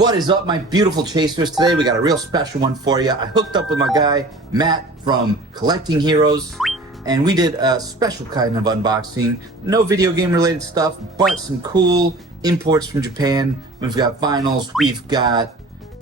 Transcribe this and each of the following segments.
What is up, my beautiful chasers? Today we got a real special one for you. I hooked up with my guy, Matt from Collecting Heroes, and we did a special kind of unboxing. No video game related stuff, but some cool imports from Japan. We've got vinyls, we've got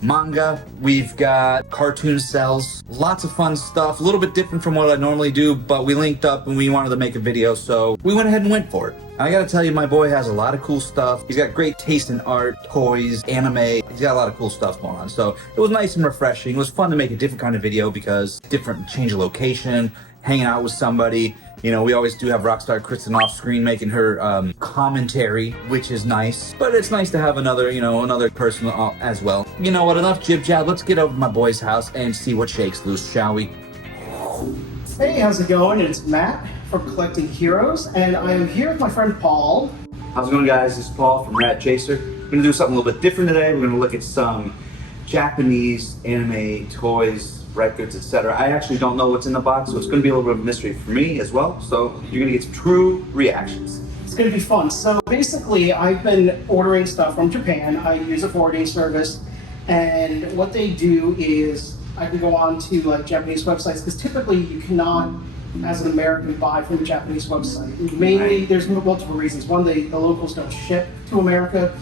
manga, we've got cartoon cells, lots of fun stuff, a little bit different from what I normally do, but we linked up and we wanted to make a video, so we went ahead and went for it. I gotta tell you, my boy has a lot of cool stuff. He's got great taste in art, toys, anime. He's got a lot of cool stuff going on, so it was nice and refreshing. It was fun to make a different kind of video because different, change of location, hanging out with somebody. You know, we always do have Rockstar Kristen off screen making her commentary, which is nice. But it's nice to have another, another person as well. You know what, enough jib-jab. Let's get over to my boy's house and see what shakes loose, shall we? Hey, how's it going? It's Matt from Collecting Heroes, and I'm here with my friend Paul. How's it going, guys? This is Paul from Rad Chaser. We're gonna do something a little bit different today. We're gonna look at some Japanese anime toys, records, etc. I actually don't know what's in the box, so it's going to be a little bit of a mystery for me as well. So you're going to get some true reactions. It's going to be fun. So basically, I've been ordering stuff from Japan. I use a forwarding service, and what they do is I can go on to like Japanese websites because typically you cannot, as an American, buy from a Japanese website. Mainly, there's multiple reasons. One, the locals don't ship to America,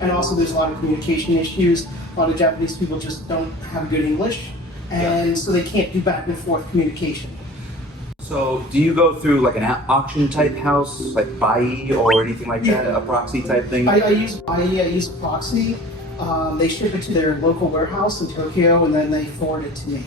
and also there's a lot of communication issues. A lot of Japanese people just don't have good English. And so they can't do back and forth communication. So do you go through like an auction type house, like Bai or anything like that, a Proxy type thing? I use Bai, I use Proxy. They ship it to their local warehouse in Tokyo and then they forward it to me.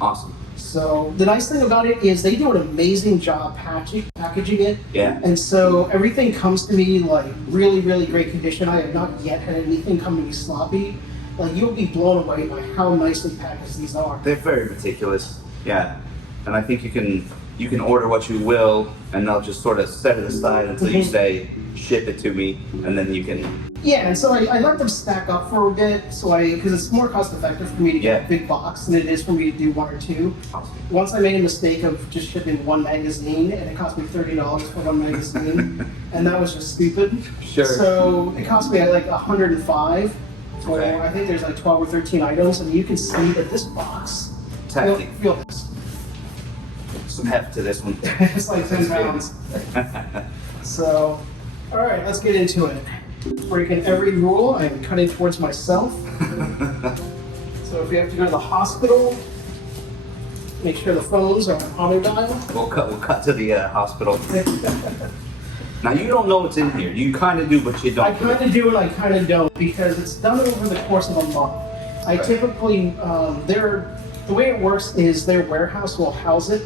Awesome. So the nice thing about it is they do an amazing job packaging it. Yeah. And so everything comes to me like really, really great condition. I have not yet had anything come to me sloppy. Like, you'll be blown away by how nicely packaged these are. They're very meticulous, yeah. And I think you can order what you will, and they'll just sort of set it aside until you say, ship it to me, and then you can... Yeah, and so I let them stack up for a bit, because it's more cost effective for me to get a big box than it is for me to do one or two. Awesome. Once I made a mistake of just shipping one magazine, and it cost me $30 for one magazine, and that was just stupid. Sure. So it cost me like $105. Okay. I think there's like 12 or 13 items, and you can see that this box, feel this. Some heft to this one. It's like 10 pounds. So, all right, let's get into it. Breaking every rule, I'm cutting towards myself. So if you have to go to the hospital, make sure the phones are on auto dial. We'll cut to the hospital. Now, you don't know what's in here. You kind of do, but you don't. I kind of do and I kind of don't because it's done over the course of a month. I typically, the way it works is their warehouse will house it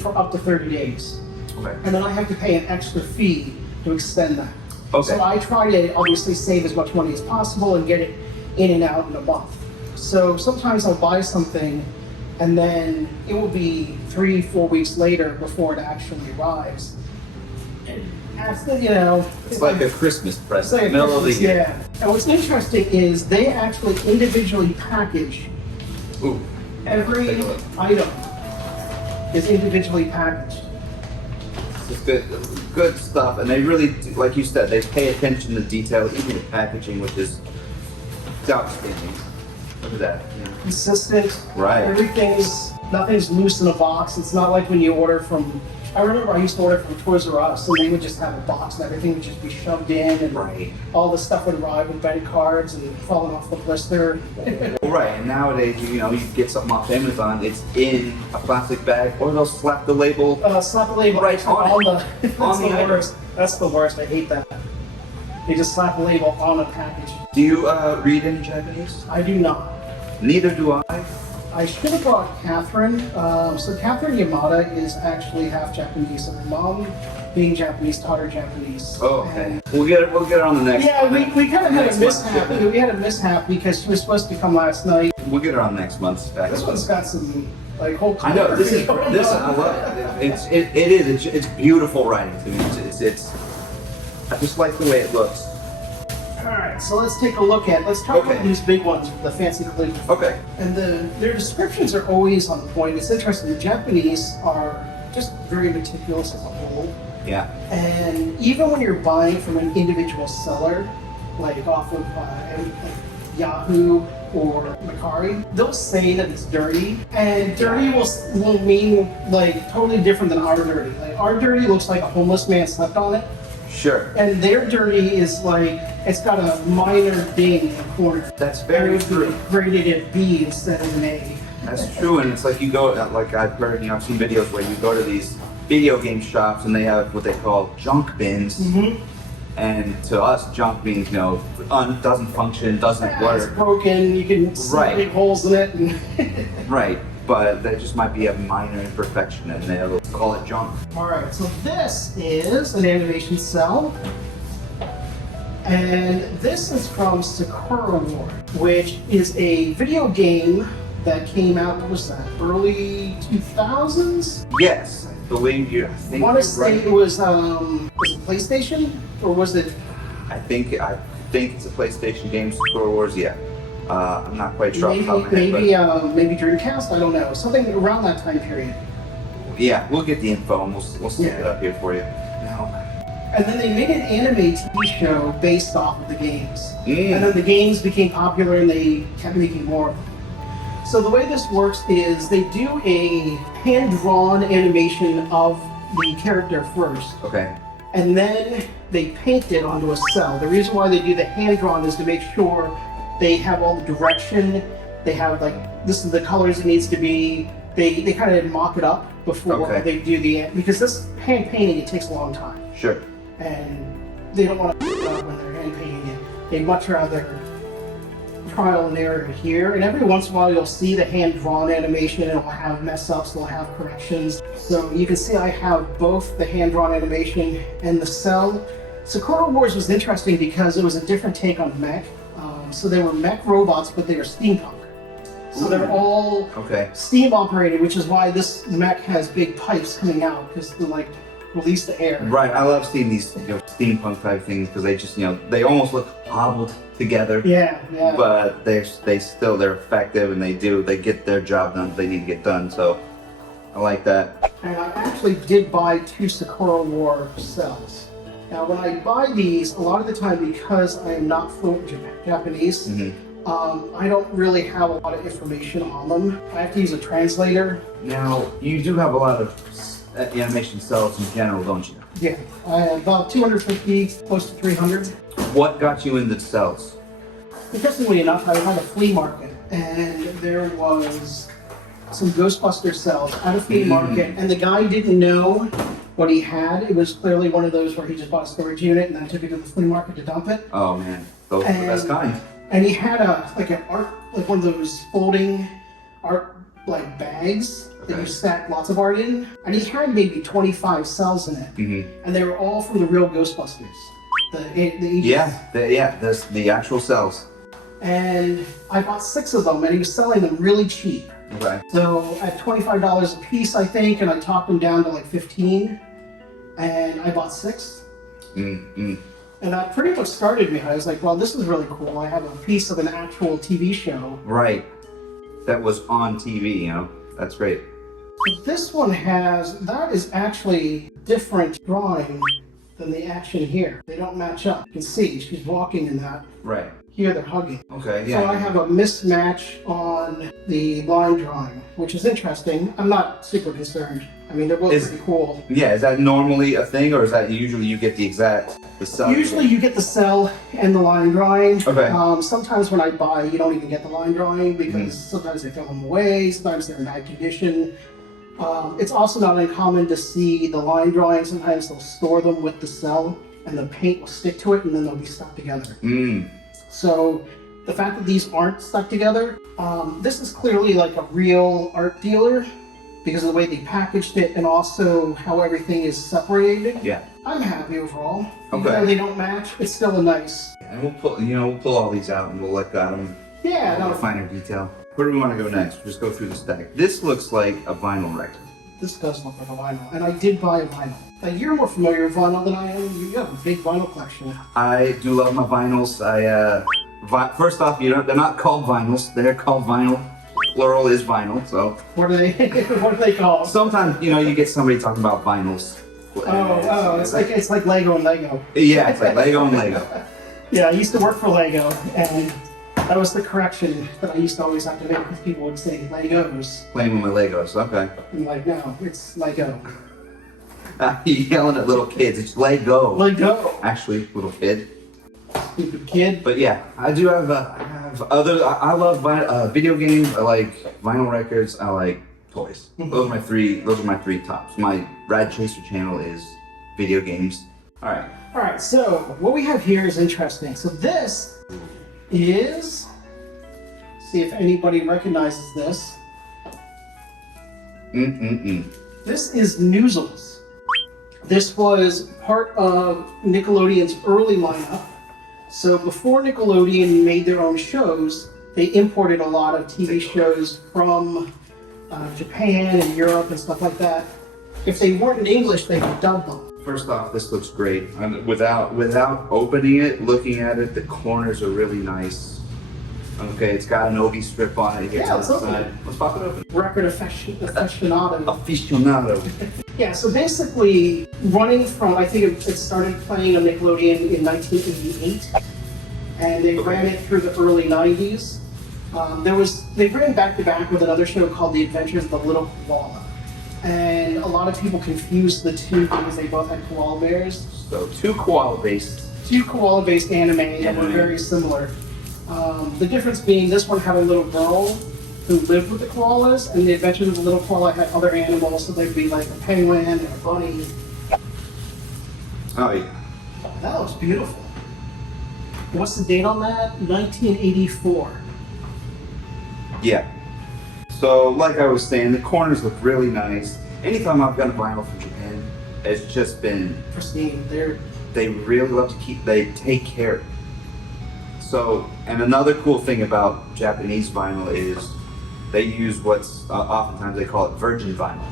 for up to 30 days. Okay. And then I have to pay an extra fee to extend that. Okay. So I try to obviously save as much money as possible and get it in and out in a month. So sometimes I'll buy something and then it will be 3-4 weeks later before it actually arrives. It's like a Christmas present, middle of the year. Yeah. And what's interesting is they actually individually package. Ooh. Every item is individually packaged. It's good stuff, and they really, like you said, they pay attention to detail, even the packaging, which is outstanding. Look at that. Yeah. Consistent. Right. Nothing's loose in a box. It's not like when you order from. I remember I used to order from Toys R Us, and they would just have a box, and everything would just be shoved in, and all the stuff would arrive with bank cards and falling off the blister. Right, and nowadays, you get something off Amazon, it's in a plastic bag, or they'll slap the label. Slap the label right on the. That's the worst. That's the worst. I hate that. They just slap the label on a package. Do you read any Japanese? I do not. Neither do I. I should have brought Catherine. So Catherine Yamada is actually half Japanese. So her mom, being Japanese, taught her Japanese. Oh, okay. We'll get her on the next. Yeah, we kind of had a mishap. We had a mishap because she was supposed to come last night. We'll get her on next month's back. This one's got some like whole. I know this. I love it. It's beautiful writing to me. It's. I just like the way it looks. Alright, so let's take a look at, let's talk about these big ones, the fancy collectibles. Okay. And their descriptions are always on point. It's interesting, the Japanese are just very meticulous as a whole. Yeah. And even when you're buying from an individual seller, like off of Yahoo or Macari, they'll say that it's dirty, and dirty will mean like totally different than our dirty. Like our dirty looks like a homeless man slept on it. Sure. And their dirty is like, it's got a minor ding in the corner. That's very true. Graded at B instead of an A. That's true, and it's like you go, like I've heard, I've seen videos where you go to these video game shops and they have what they call junk bins. Mm-hmm. And to us, junk means, doesn't function, doesn't It's work. broken, you can see big holes in it. And Right, but there just might be a minor imperfection and they'll call it junk. Alright, so this is an animation cell. And this is from Sakura Wars, which is a video game that came out, what was that, early 2000s? Yes, I believe you. I want to say it was it PlayStation? Or was it? I think it's a PlayStation game, Sakura Wars, yeah. I'm not quite sure. Maybe Dreamcast, I don't know. Something around that time period. Yeah, we'll get the info and we'll stick it up here for you. Now. And then they made an anime TV show based off of the games. Mm. And then the games became popular and they kept making more of them. So the way this works is they do a hand-drawn animation of the character first. Okay. And then they paint it onto a cell. The reason why they do the hand-drawn is to make sure they have all the direction. They have this is the colors it needs to be. They kind of mock it up before they do because this hand painting, it takes a long time. Sure. And they don't want to f it up when they're hand painting it. They'd much rather trial and error here. And every once in a while you'll see the hand-drawn animation and it'll have mess-ups, it'll have corrections. So you can see I have both the hand-drawn animation and the cell. Sakura Wars was interesting because it was a different take on mech. So they were mech robots, but they were steampunk. So they're all steam operated, which is why this mech has big pipes coming out, because to release the air. Right, I love seeing these steampunk type things because they just they almost look hobbled together. Yeah. But they're effective and they get their job done if they need to get done. So I like that. And I actually did buy 2 Sakura War cells. Now when I buy these, a lot of the time, because I am not fluent in Japanese, I don't really have a lot of information on them. I have to use a translator. Now, you do have a lot of animation cells in general, don't you? Yeah, I have about 250, close to 300. What got you into cells? Interestingly enough, I had a flea market, and there was some Ghostbuster cells at a flea market, and the guy didn't know what he had. It was clearly one of those where he just bought a storage unit and then took it to the flea market to dump it. Oh man, those are the best kind. And he had an art, one of those folding art bags that you stack lots of art in. And he had maybe 25 cells in it, and they were all from the real Ghostbusters. The actual cells. And I bought 6 of them, and he was selling them really cheap. Okay. So at $25 a piece, I think, and I talked them down to 15, and I bought 6. And that pretty much started me. I was like, well, this is really cool. I have a piece of an actual TV show. Right. That was on TV, That's great. But this one that is actually different drawing than the action here. They don't match up. You can see she's walking in that. Right. Here they're hugging. Okay, yeah. So I have a mismatch on the line drawing, which is interesting. I'm not super concerned. I mean, they're both pretty cool. Yeah, is that normally a thing, or is that usually you get the cell? Usually you get the cell and the line drawing. Okay. Sometimes when I buy, you don't even get the line drawing because sometimes they throw them away, sometimes they're in bad condition. It's also not uncommon to see the line drawing. Sometimes they'll store them with the cell and the paint will stick to it and then they'll be stuck together. So the fact that these aren't stuck together, this is clearly a real art dealer because of the way they packaged it and also how everything is separated. Yeah. I'm happy overall. Okay. Even though they don't match, it's still a nice. And we'll pull all these out and we'll look at them. Yeah. A finer detail. Where do we want to go next? We'll just go through the stack. This looks like a vinyl record. This does look like a vinyl, and I did buy a vinyl. Now, you're more familiar with vinyl than I am. You have a big vinyl collection. I do love my vinyls. First off, they're not called vinyls. They're called vinyl. Plural is vinyl. So what are they? What are they called? Sometimes you get somebody talking about vinyls. It's like Lego and Lego. Yeah, it's like Lego and Lego. Yeah, I used to work for Lego, and That was the correction that I used to always have to make because people would say Legos. Playing with my Legos, okay. I'm like, no, it's Lego. You're yelling at little kids, it's Lego. Lego. Actually, little kid. Stupid kid. But yeah, I do have, I love video games, I like vinyl records, I like toys. Those are my three tops. My Rad Chaser channel is video games. Alright. Alright, so what we have here is interesting. So this is, see if anybody recognizes this. This is Noozles. This was part of Nickelodeon's early lineup. So before Nickelodeon made their own shows, they imported a lot of TV shows from Japan and Europe and stuff like that. If they weren't in English, they would dub them. First off, this looks great. Without opening it, looking at it, the corners are really nice. Okay, it's got an Obi strip on it. Yeah, let's open it. Let's pop it open. Record aficionado. Aficionado. Yeah, so basically, running from, I think it started playing on Nickelodeon in 1988, and they ran it through the early 90s. They ran back to back with another show called The Adventures of the Little Koala. And a lot of people confused the two because they both had koala bears. So two koala-based anime that were very similar. The difference being this one had a little girl who lived with the koalas, and The Adventures of the Little Koala had other animals, so they'd be like a penguin and a bunny. Oh yeah. That looks beautiful. What's the date on that? 1984. Yeah. So, like I was saying, the corners look really nice. Anytime I've gotten vinyl from Japan, it's just been pristine. They really love to they take care. So, and another cool thing about Japanese vinyl is they use what's oftentimes they call it virgin vinyl.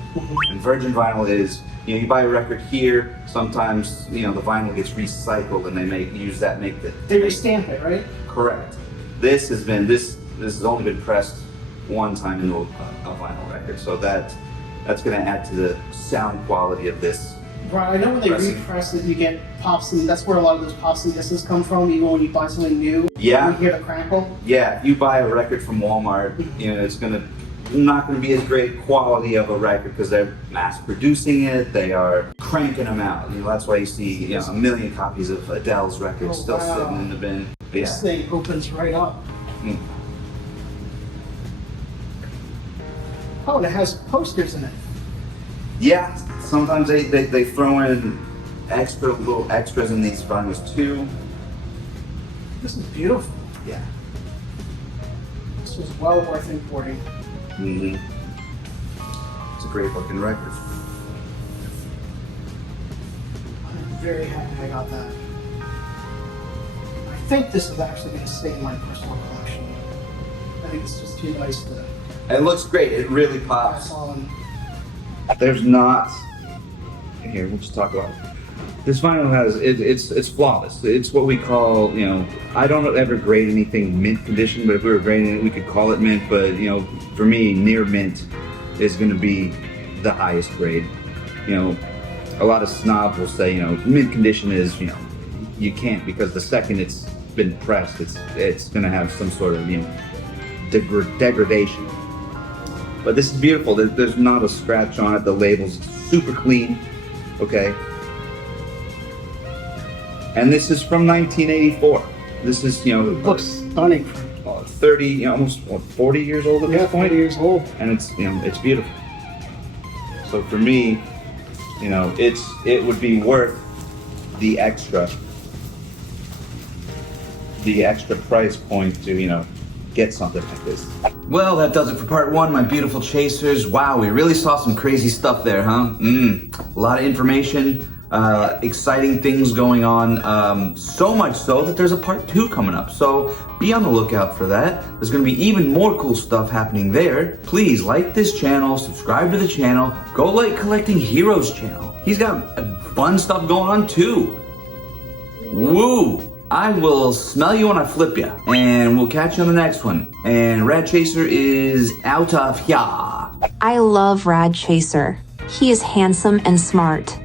And virgin vinyl is, you buy a record here, sometimes, the vinyl gets recycled and they use that, make the... They restamp it, right? Correct. This has only been pressed one time into a vinyl record, so that's going to add to the sound quality of this. Right, I know when they repress it, you get pops, and that's where a lot of those pops and disses come from, even when you buy something new. Yeah. You hear the crackle. Yeah, if you buy a record from Walmart, it's not going to be as great quality of a record because they're mass producing it, they are cranking them out. That's why you see a million copies of Adele's records still sitting in the bin. This thing opens right up. Oh, and it has posters in it. Yeah, sometimes they throw in little extras in these vinyls too. This is beautiful. Yeah. This was well worth importing. It's a great looking record. I'm very happy I got that. I think this is actually going to stay in my personal collection. I think it's just too nice to... It looks great. It really pops. There's not. Here, we'll just talk about it. This vinyl has it's flawless. It's what we call, I don't ever grade anything mint condition, but if we were grading it, we could call it mint. But for me, near mint is going to be the highest grade. A lot of snobs will say, mint condition is, you can't, because the second it's been pressed, it's going to have some sort of degradation. But this is beautiful. There's not a scratch on it. The label's super clean. Okay. And this is from 1984. This is, it looks stunning. 30, almost 40 years old at this point. 40 years old. And it's, it's beautiful. So for me, it would be worth the extra price point to, get something like this. Well, that does it for part one, my beautiful chasers. Wow, we really saw some crazy stuff there, huh? A lot of information, exciting things going on. So much so that there's a part two coming up. So be on the lookout for that. There's gonna be even more cool stuff happening there. Please like this channel, subscribe to the channel, go like Collecting Heroes channel. He's got fun stuff going on too. Woo! I will smell you when I flip you, and we'll catch you on the next one. And Rad Chaser is out of here. I love Rad Chaser. He is handsome and smart.